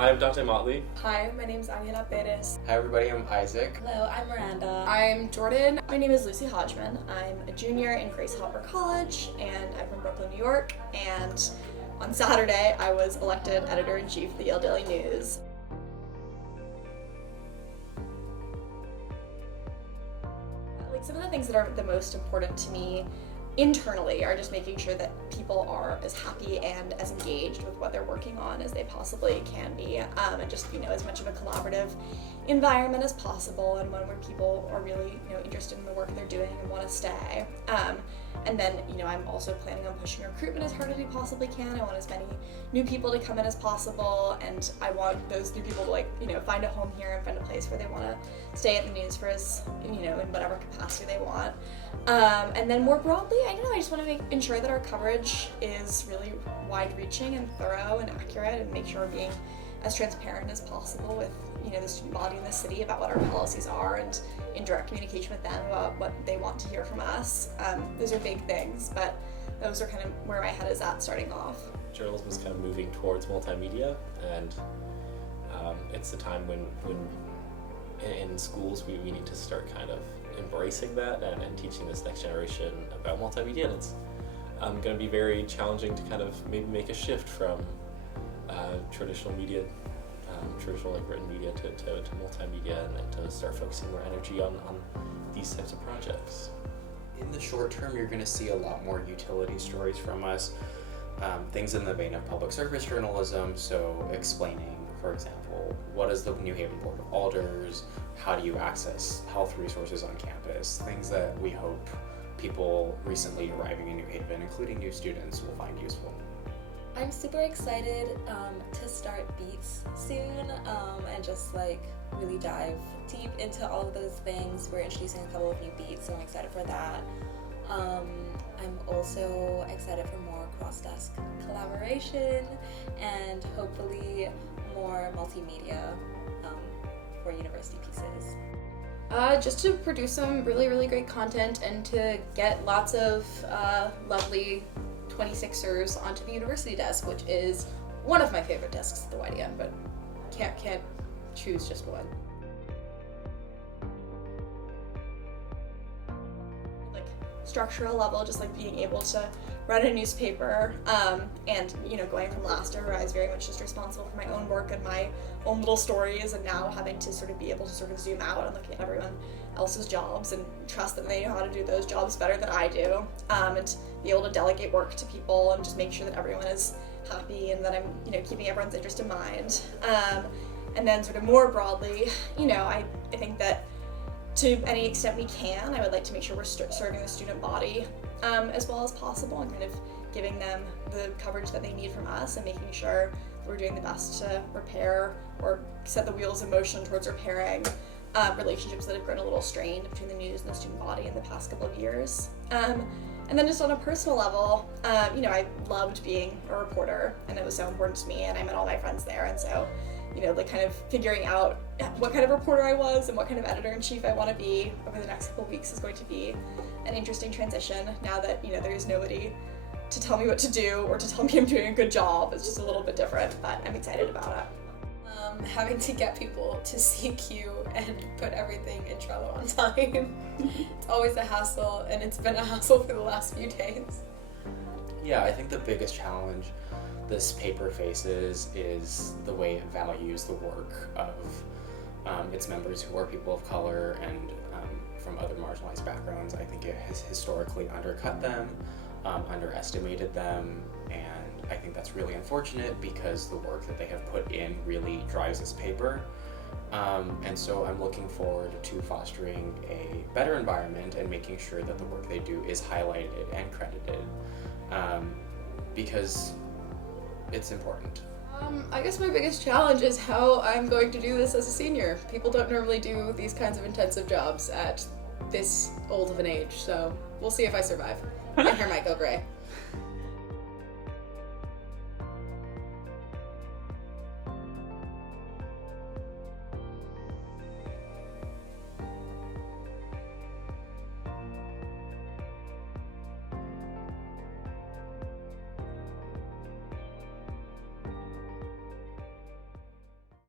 I'm Dr. Motley. Hi, my name is Angela Perez. Hi everybody, I'm Isaac. Hello, I'm Miranda. I'm Jordan. My name is Lucy Hodgman. I'm a junior in Grace Hopper College, and I'm from Brooklyn, New York. And on Saturday, I was elected editor-in-chief of the Yale Daily News. Some of the things that are the most important to me internally are just making sure that people are as happy and as engaged with what they're working on as they possibly can be, and just as much of a collaborative environment as possible, and one where people are really interested in the work they're doing and want to stay. And then I'm also planning on pushing recruitment as hard as we possibly can. I want as many new people to come in as possible, and I want those new people to find a home here and find a place where they want to stay at the news for as in whatever capacity they want. And then more broadly, I just want to ensure that our coverage is really wide-reaching and thorough and accurate, and make sure we're being as transparent as possible with the student body in the city about what our policies are, and in direct communication with them about what they want to hear from us. Those are big things, but those are kind of where my head is at starting off. Journalism is kind of moving towards multimedia, and it's the time when in schools we need to start kind of embracing that and teaching this next generation about multimedia. And it's going to be very challenging to kind of maybe make a shift from traditional media, traditional written media to multimedia, and to start focusing more energy on these types of projects. In the short term, you're going to see a lot more utility stories from us, things in the vein of public service journalism, so explaining, for example, what is the New Haven Board of Alders, how do you access health resources on campus, things that we hope people recently arriving in New Haven, including new students, will find useful. I'm super excited to start Beats soon, and just really dive deep into all of those things. We're introducing a couple of new beats, so I'm excited for that. I'm also excited for more cross-desk collaboration and hopefully more multimedia for university pieces. Just to produce some really, really great content, and to get lots of lovely 26ers onto the university desk, which is one of my favorite desks at the YDN, but can't choose just one. Structural level, just being able to run a newspaper, and going from last year where I was very much just responsible for my own work and my own little stories, and now having to sort of be able to sort of zoom out and look at everyone else's jobs and trust that they know how to do those jobs better than I do, and be able to delegate work to people and just make sure that everyone is happy and that I'm keeping everyone's interest in mind. And then sort of more broadly, I think that to any extent we can, I would like to make sure we're serving the student body as well as possible, and kind of giving them the coverage that they need from us, and making sure we're doing the best to repair or set the wheels in motion towards repairing relationships that have grown a little strained between the news and the student body in the past couple of years. And then just on a personal level, I loved being a reporter, and it was so important to me, and I met all my friends there, and so kind of figuring out what kind of reporter I was and what kind of editor-in-chief I want to be over the next couple of weeks is going to be an interesting transition, now that there's nobody to tell me what to do or to tell me I'm doing a good job. It's just a little bit different, but I'm excited about it. Having to get people to CQ and put everything in Trello on time. It's always a hassle, and it's been a hassle for the last few days. Yeah, I think the biggest challenge this paper faces is the way it values the work of its members who are people of color and from other marginalized backgrounds. I think it has historically undercut them, underestimated them, and I think that's really unfortunate, because the work that they have put in really drives this paper. And so I'm looking forward to fostering a better environment and making sure that the work they do is highlighted and credited, because it's important. I guess my biggest challenge is how I'm going to do this as a senior. People don't normally do these kinds of intensive jobs at this old of an age, so we'll see if I survive. My hair might go gray.